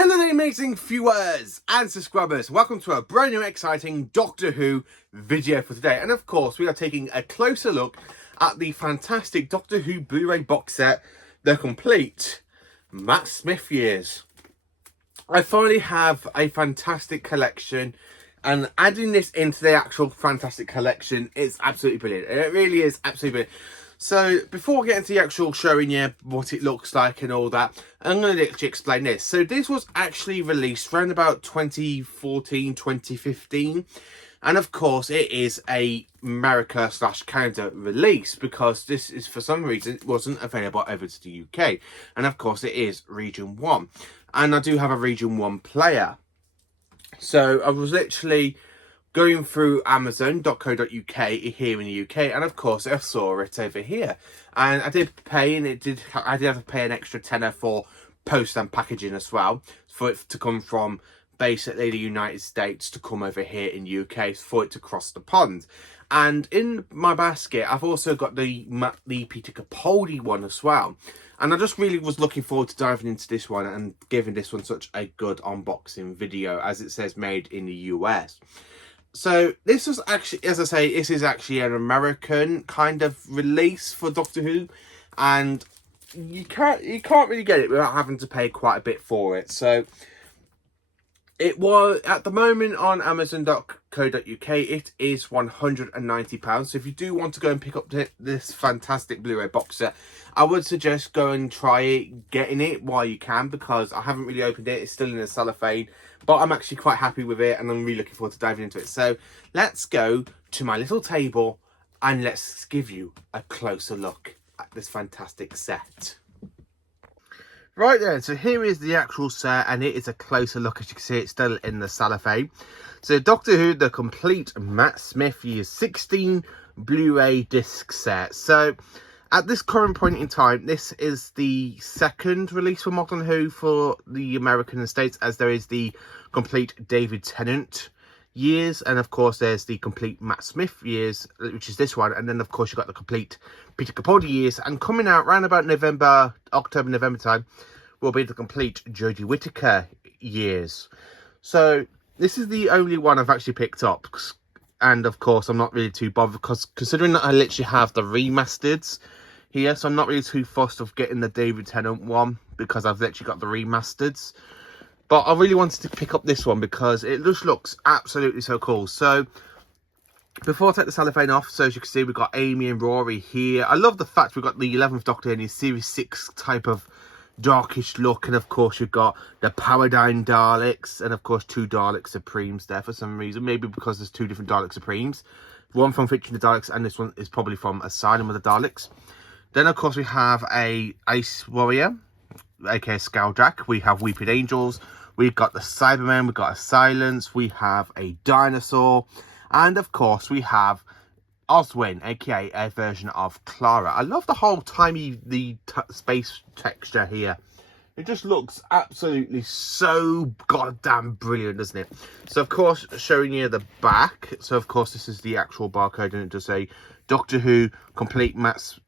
Hello there amazing viewers and subscribers, welcome to a brand new exciting Doctor Who video for today. And of course we are taking a closer look at the fantastic Doctor Who Blu-ray box set, the complete Matt Smith years. I finally have a fantastic collection, and adding this into the actual fantastic collection is absolutely brilliant. It really is absolutely brilliant. So before we get into the actual showing you what it looks like and all that, I'm going to literally explain this. So this was actually released around about 2014, 2015. And of course it is a America / Canada release, because this is, for some reason, it wasn't available over to the UK. And of course it is Region 1. And I do have a Region 1 player. So I was literally going through Amazon.co.uk here in the UK, and of course I saw it over here, and I did pay, and I did have to pay an extra tenner for post and packaging as well, for it to come from basically the United States to come over here in the UK, for it to cross the pond. And in my basket I've also got the Peter Capaldi one as well, and I just really was looking forward to diving into this one and giving this one such a good unboxing video, as it says made in the US. So this was actually, as I say, this is actually an American kind of release for Doctor Who, and you can't really get it without having to pay quite a bit for it. So it was, at the moment on Amazon.co.uk, it is £190. So if you do want to go and pick up this fantastic Blu-ray box set, I would suggest go and try it, getting it while you can, because I haven't really opened it. It's still in a cellophane, but I'm actually quite happy with it, and I'm really looking forward to diving into it. So let's go to my little table and let's give you a closer look at this fantastic set. Right then, so here is the actual set, and it is a closer look. As you can see, it's still in the cellophane. So Doctor Who, the complete Matt Smith years 16 Blu-ray disc set. So at this current point in time, this is the second release for Modern Who for the American States, as there is the complete David Tennant years, and of course there's the complete Matt Smith years, which is this one, and then of course you've got the complete Peter Capaldi years, and coming out around about October, November time will be the complete Jodie Whittaker years. So this is the only one I've actually picked up, and of course I'm not really too bothered, because considering that I literally have the remasters here, so I'm not really too fussed of getting the David Tennant one, because I've literally got the remasters. But I really wanted to pick up this one because it just looks absolutely so cool. So before I take the cellophane off, so as you can see, we've got Amy and Rory here. I love the fact we've got the 11th Doctor in his Series 6 type of darkish look. And of course, you've got the Paradigm Daleks, and of course 2 Dalek Supremes there for some reason. Maybe because there's 2 different Dalek Supremes. One from Fiction of the Daleks, and this one is probably from Asylum of the Daleks. Then of course we have a Ice Warrior, aka Skaldrak. We have Weeping Angels. We've got the Cybermen, we've got a Silence, we have a Dinosaur, and of course we have Oswin, aka a version of Clara. I love the whole space texture here. It just looks absolutely so goddamn brilliant, doesn't it? So of course, showing you the back. So of course this is the actual barcode, and it does say Doctor Who Complete Matt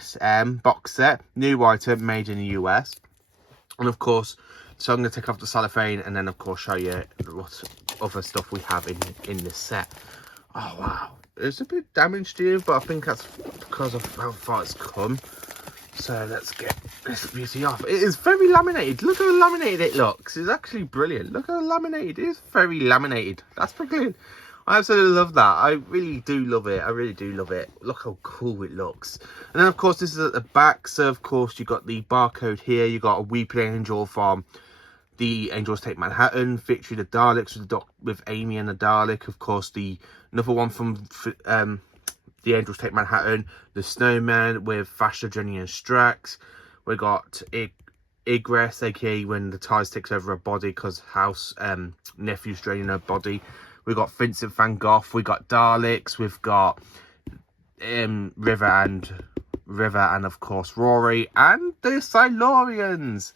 SM box set, new item, made in the US. And of course, so I'm going to take off the cellophane and then of course show you what other stuff we have in this set. Oh wow, it's a bit damaged here, but I think that's because of how far it's come. So let's get this beauty off. It is very laminated. Look how laminated it looks. It's actually brilliant. Look how laminated it is. Very laminated. That's brilliant. I absolutely love that. I really do love it. I really do love it. Look how cool it looks. And then of course this is at the back. So of course you got the barcode here. You got a Weeping Angel from the Angels Take Manhattan, Victory the Daleks with Amy and the Dalek. Of course another one from the Angels Take Manhattan, the Snowman with Fasher, Jenny and Strax. We got Igress, aka when the TARDIS takes over her body because House Nephew's draining her body. We got Vincent van Gogh. We got Daleks. We've got River and of course Rory and the Silurians.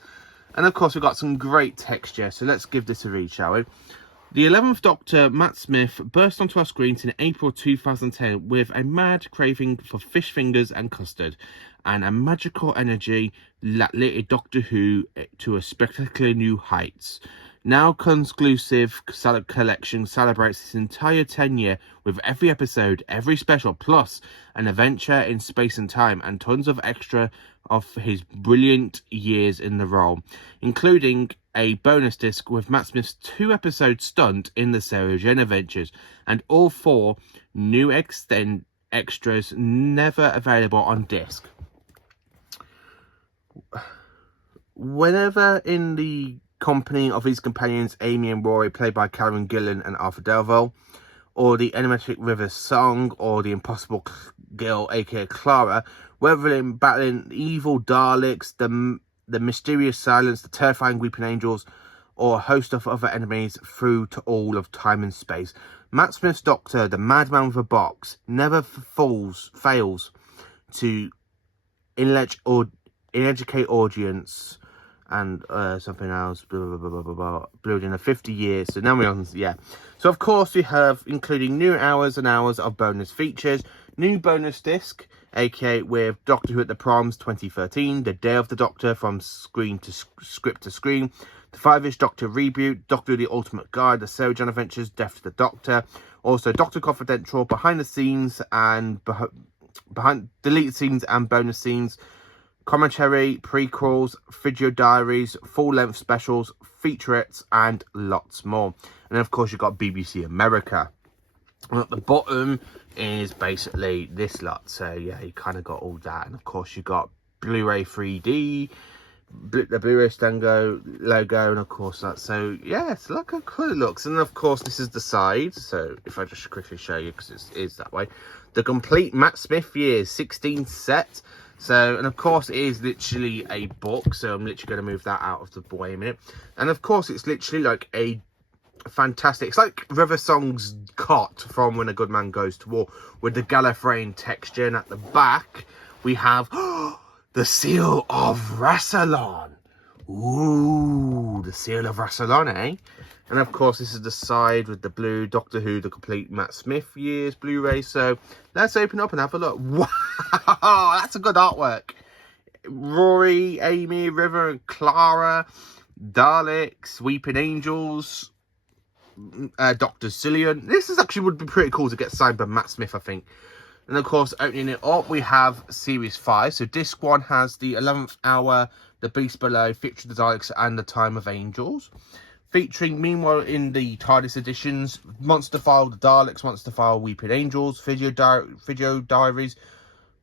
And of course we've got some great texture. So let's give this a read, shall we? The 11th Doctor, Matt Smith, burst onto our screens in April 2010 with a mad craving for fish fingers and custard, and a magical energy that lifted Doctor Who to a spectacular new heights. Now conclusive collection celebrates its entire tenure with every episode, every special, plus an adventure in space and time, and tons of extra of his brilliant years in the role, including a bonus disc with Matt Smith's 2-episode stunt in the Sarah Jane Adventures, and all 4 new extras never available on disc. Whenever in the company of his companions Amy and Rory, played by Karen Gillan and Arthur Delville, or the Enigmatic River Song, or the Impossible Girl aka Clara, whether in battling evil Daleks, the mysterious silence, the terrifying weeping angels, or a host of other enemies through to all of time and space, Matt Smith's Doctor, the madman with a box, never fails to educate audience and something else, building a 50 years. So now we're on, so of course we have, including new hours and hours of bonus features, new bonus disc, aka with Doctor Who at the Proms 2013, The Day of the Doctor from screen to script to screen, the 5-ish Doctor reboot, Doctor Who The Ultimate Guide, the Sarah Jane Adventures, Death of the Doctor, also Doctor Confidential, behind the scenes and behind deleted scenes and bonus scenes, commentary, prequels, video diaries, full-length specials, featurettes, and lots more. And of course, you've got BBC America. And at the bottom is basically this lot. So yeah, you kind of got all that. And of course, you got Blu-ray 3D, the Blu-ray Stango logo, and of course that. So yes, look how cool it looks. And of course, this is the side. So if I just quickly show you, because it is that way, the complete Matt Smith years 16 set. So, and of course it is literally a book, so I'm literally going to move that out of the way a minute. And of course it's literally like a fantastic, it's like River Song's cot from When a Good Man Goes to War, with the Gallifreyan texture, and at the back we have the Seal of Rassilon. Ooh, the Seal of Rassilon, eh? And of course, this is the side with the blue Doctor Who, the complete Matt Smith years Blu-ray. So let's open up and have a look. Wow, that's a good artwork. Rory, Amy, River, and Clara, Daleks, Weeping Angels, Dr. Cillian. This is actually would be pretty cool to get signed by Matt Smith, I think. And of course, opening it up, we have Series 5. So disc 1 has the 11th Hour, The Beast Below, Feature the Daleks, and The Time of Angels. Featuring, meanwhile, in the TARDIS editions, Monster File, The Daleks, Monster File, Weeping Angels, video diaries,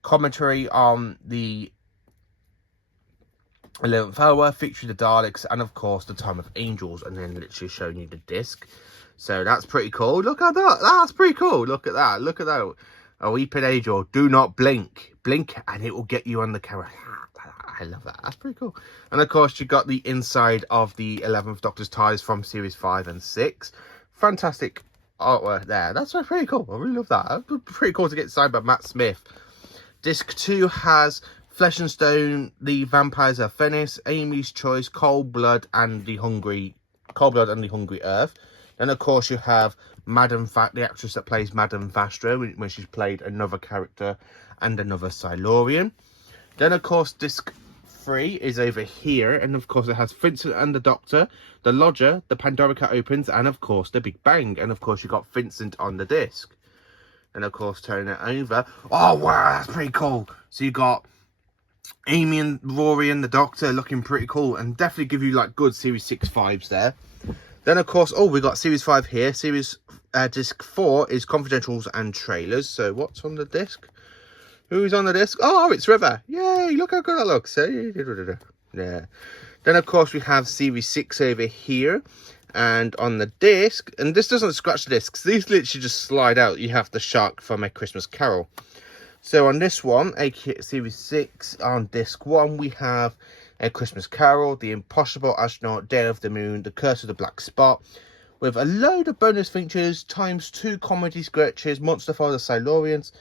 commentary on the 11th Hour, featuring the Daleks, and of course, The Time of Angels, and then literally showing you the disc. So that's pretty cool. Look at that. That's pretty cool. Look at that. Look at that. A Weeping Angel. Do not blink. Blink, and it will get you on the camera. I love that. That's pretty cool. And of course, you got the inside of the 11th Doctor's TARDIS from Series 5 and 6. Fantastic artwork there. That's pretty cool. I really love that. That's pretty cool to get signed by Matt Smith. Disc 2 has Flesh and Stone, The Vampires of Venice, Amy's Choice, Cold Blood, and the Hungry Earth. Then, of course, you have the actress that plays Madame Vastra, when she's played another character and another Silurian. Then, of course, disc 3 is over here, and of course it has Vincent and the Doctor, the Lodger, the Pandorica Opens, and of course the Big Bang. And of course you got Vincent on the disc. And of course, turn it over. Oh wow, that's pretty cool. So you got Amy and Rory and the Doctor looking pretty cool, and definitely give you like good Series 6 vibes there. Then of course, we got Series 5 here. Series disc 4 is Confidentials and Trailers. So what's on the disc? Who's on the disc? Oh, it's River. Yay, look how good that looks. Yeah. Then, of course, we have Series 6 over here. And on the disc, and this doesn't scratch the discs. These literally just slide out. You have the shark from A Christmas Carol. So on this one, Series 6, on disc 1, we have A Christmas Carol, The Impossible Astronaut, Day of the Moon, The Curse of the Black Spot, with a load of bonus features, ×2 comedy sketches, Monster for the Silurians,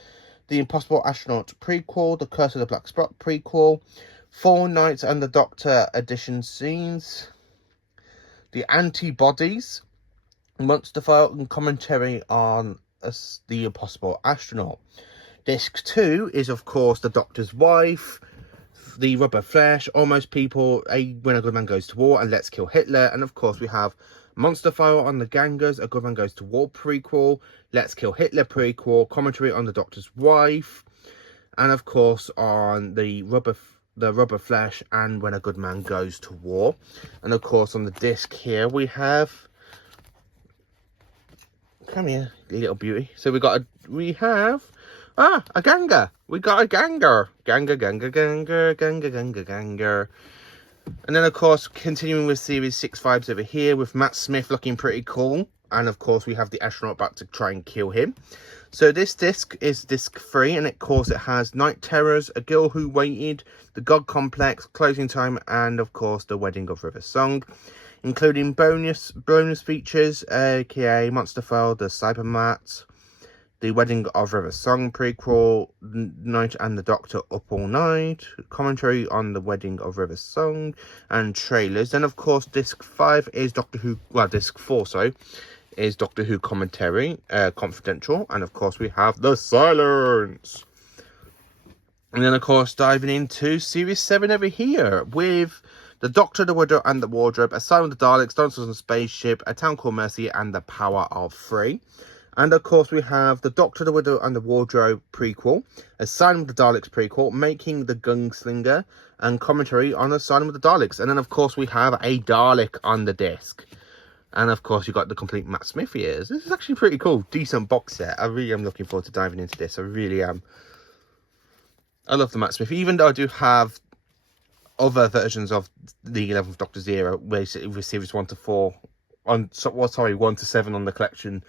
The Impossible Astronaut prequel, The Curse of the Black Spot prequel, 4 Nights and the Doctor edition scenes, The Antibodies, Monster File and commentary on the Impossible Astronaut. Disc 2 is, of course, the Doctor's Wife, the Rubber Flesh, Almost People, When a Good Man Goes to War, and Let's Kill Hitler. And, of course, we have Monster File on the Gangers, A Good Man Goes to War prequel, Let's Kill Hitler prequel, commentary on the Doctor's Wife, and, of course, on the Rubber Flesh and When a Good Man Goes to War. And, of course, on the disc here, we have... Come here, little beauty. So we have a Ganger. We got a Ganger. Ganger. And then, of course, continuing with Series 6 vibes over here with Matt Smith looking pretty cool. And, of course, we have the astronaut about to try and kill him. So this disc is disc 3, and of course it has Night Terrors, A Girl Who Waited, The God Complex, Closing Time, and, of course, The Wedding of River Song, including bonus features, aka Monster File, The Cybermat, The Wedding of River Song prequel, Night and the Doctor Up All Night, commentary on The Wedding of River Song, and trailers. Then, of course, disc 5 is disc 4, sorry, is Doctor Who commentary, confidential, and of course we have The Silence. And then, of course, diving into Series 7 over here with The Doctor, the Widow, and the Wardrobe, Asylum of the Daleks, Dinosaurs on a Spaceship, A Town Called Mercy, and The Power of Three. And, of course, we have The Doctor, the Widow, and the Wardrobe prequel, Asylum of the Daleks prequel, Making the Gunslinger, and commentary on Asylum of the Daleks. And then, of course, we have a Dalek on the disc. And, of course, you've got the complete Matt Smith ears. This is actually pretty cool. Decent box set. I really am looking forward to diving into this. I really am. I love the Matt Smith. Even though I do have other versions of the 11th Doctor's era, basically with Series 1 to 4, 1 to 7 on the collection,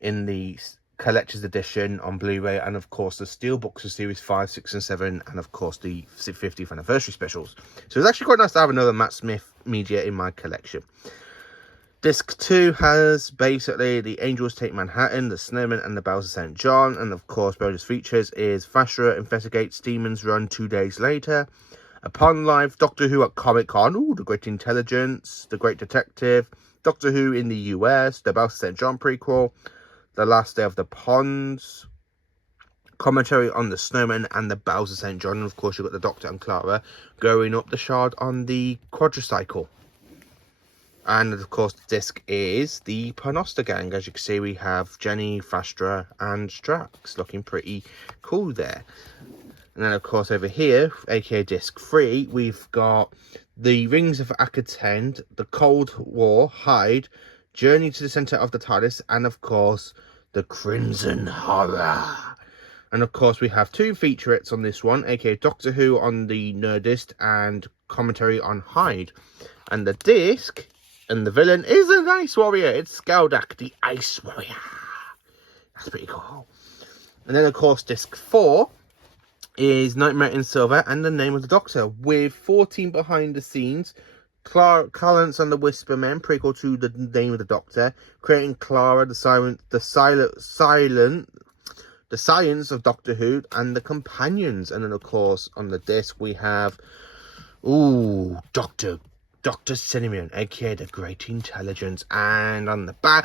in the collector's edition on Blu-ray, and of course the steelbooks of Series 5, 6 and 7, and of course the 50th anniversary specials. So it's actually quite nice to have another Matt Smith media in my collection. Disc 2 has basically The Angels Take Manhattan, The Snowman, and The Bells of St. John. And of course, bonus features is Vastra Investigates Demons Run 2 days later, Upon Life, Doctor Who at Comic-Con, The Great Intelligence, The Great Detective, Doctor Who in the US, The Bells of St. John prequel, The Last Day of the Ponds, commentary on The Snowman and The Bells of St. John. And of course, you've got the Doctor and Clara going up the shard on the quadricycle. And of course, the disc is the Paternoster Gang. As you can see, we have Jenny, Vastra, and Strax looking pretty cool there. And then, of course, over here, aka disc 3, we've got The Rings of Akatend, The Cold War, Hyde, Journey to the Centre of the TARDIS, and of course, The Crimson Horror. And of course, we have 2 featurettes on this one, aka Doctor Who on the Nerdist and commentary on Hyde. And the disc and the villain is an Ice Warrior. It's Skaldak, the Ice Warrior. That's pretty cool. And then, of course, disc 4 is Nightmare in Silver and The Name of the Doctor, with 14 behind the scenes. Clarence and the Whisper Men, prequel to The Name of the Doctor, creating Clara, the Science of Doctor Who, and the Companions. And then, of course, on the disc we have Dr. Cinnamon, aka The Great Intelligence. And on the back,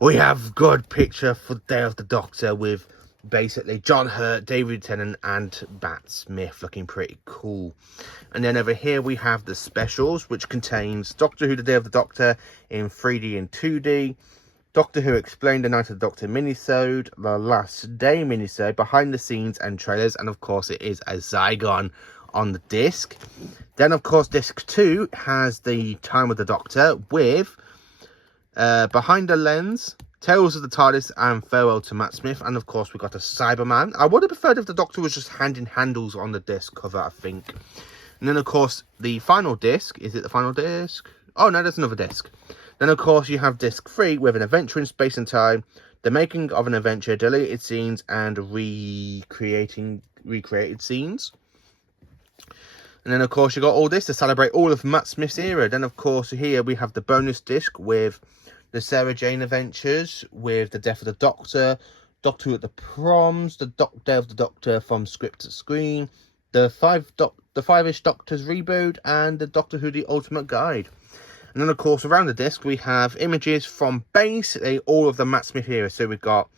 we have good picture for Day of the Doctor with basically John Hurt, David Tennant, and Matt Smith looking pretty cool. And then over here we have the specials, which contains Doctor Who The Day of the Doctor in 3D and 2D, Doctor Who Explained, The Night of the Doctor minisode, The Last Day minisode, behind the scenes and trailers, and of course it is a Zygon on the disc. Then, of course, disc 2 has The Time of the Doctor with Behind the Lens, Tales of the TARDIS, and Farewell to Matt Smith. And, of course, we got a Cyberman. I would have preferred if the Doctor was just handing handles on the disc cover, I think. And then, of course, the final disc. Is it the final disc? Oh, no, there's another disc. Then, of course, you have disc 3 with An Adventure in Space and Time, The Making of an Adventure, Deleted Scenes, and recreated scenes. And then, of course, you got all this to celebrate all of Matt Smith's era. Then, of course, here we have the bonus disc with the Sarah Jane Adventures, with The Death of the Doctor, Doctor Who at the Proms, the Day of the Doctor from Script to Screen, the Five-ish Doctors reboot, and the Doctor Who The Ultimate Guide. And then, of course, around the disc, we have images from basically all of the Matt Smith era. So we've got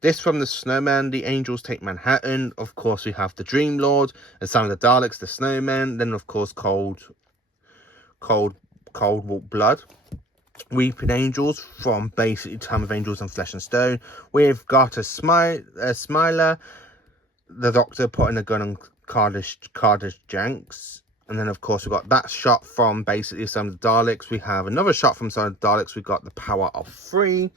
this from the Snowman, the Angels Take Manhattan. Of course, we have the Dream Lord, and some of the Daleks, the Snowman. Then, of course, Cold Walk Blood. Weeping Angels from basically Time of Angels and Flesh and Stone. We've got a Smiler, the Doctor putting a gun on Cardiff Jenks. And then, of course, we've got that shot from basically some of the Daleks. We have another shot from some of the Daleks. We've got the Power of 3.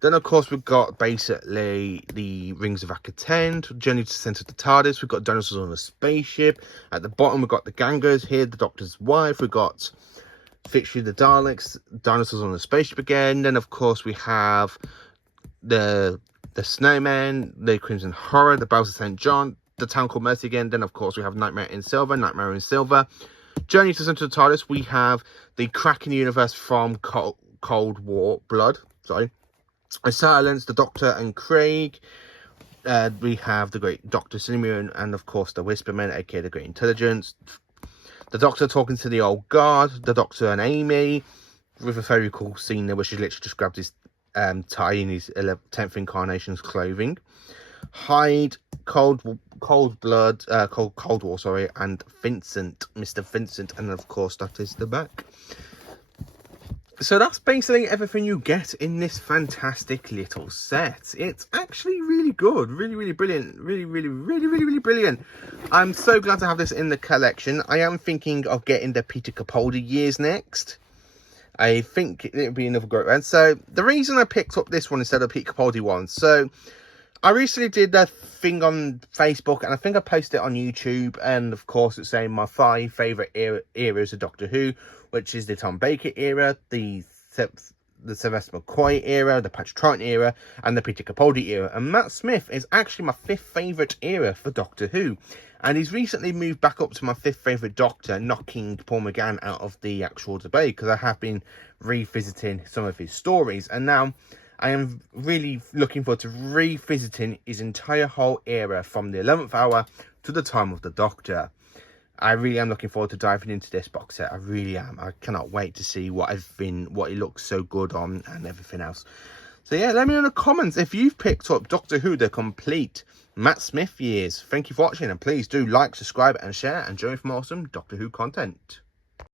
Then, of course, we've got basically the Rings of Akhaten, Journey to the Centre of the TARDIS. We've got dinosaurs on a spaceship. At the bottom, we've got the Gangers here, the Doctor's wife. We've got Fixture the Daleks, dinosaurs on the spaceship again. Then, of course, we have the Snowman, the Crimson Horror, the Bells of St. John, the Town Called Mercy again. Then, of course, we have Nightmare in Silver. Journey to the Centre of the TARDIS. We have the Kraken universe from Cold War Blood. Silence, the Doctor and Craig. We have the Great Dr. Simeon, and of course the Whispermen, aka the Great Intelligence. The Doctor talking to the old guard, the Doctor and Amy, with a very cool scene there where she literally just grabbed his tie in his 10th incarnation's clothing. Hyde, Cold War, and Vincent, Mr. Vincent, and of course that is the back. So that's basically everything you get in this fantastic little set. It's actually really good, really brilliant, really brilliant. I'm so glad to have this in the collection. I am thinking of getting the Peter Capaldi years next. I think it would be another great one. So the reason I picked up this one instead of Peter Capaldi one, so I recently did a thing on Facebook, and I think I posted it on YouTube, and of course it's saying my 5 favourite eras of Doctor Who, which is the Tom Baker era, the Sylvester McCoy era, the Patrick Troughton era, and the Peter Capaldi era. And Matt Smith is actually my 5th favourite era for Doctor Who. And he's recently moved back up to my 5th favourite Doctor, knocking Paul McGann out of the actual debate, because I have been revisiting some of his stories. And now I am really looking forward to revisiting his entire whole era from the 11th hour to the time of the Doctor. I really am looking forward to diving into this box set. I really am. I cannot wait to see what it looks so good on and everything else. So yeah, let me know in the comments if you've picked up Doctor Who, the complete Matt Smith years. Thank you for watching, and please do like, subscribe and share, and join for more awesome Doctor Who content.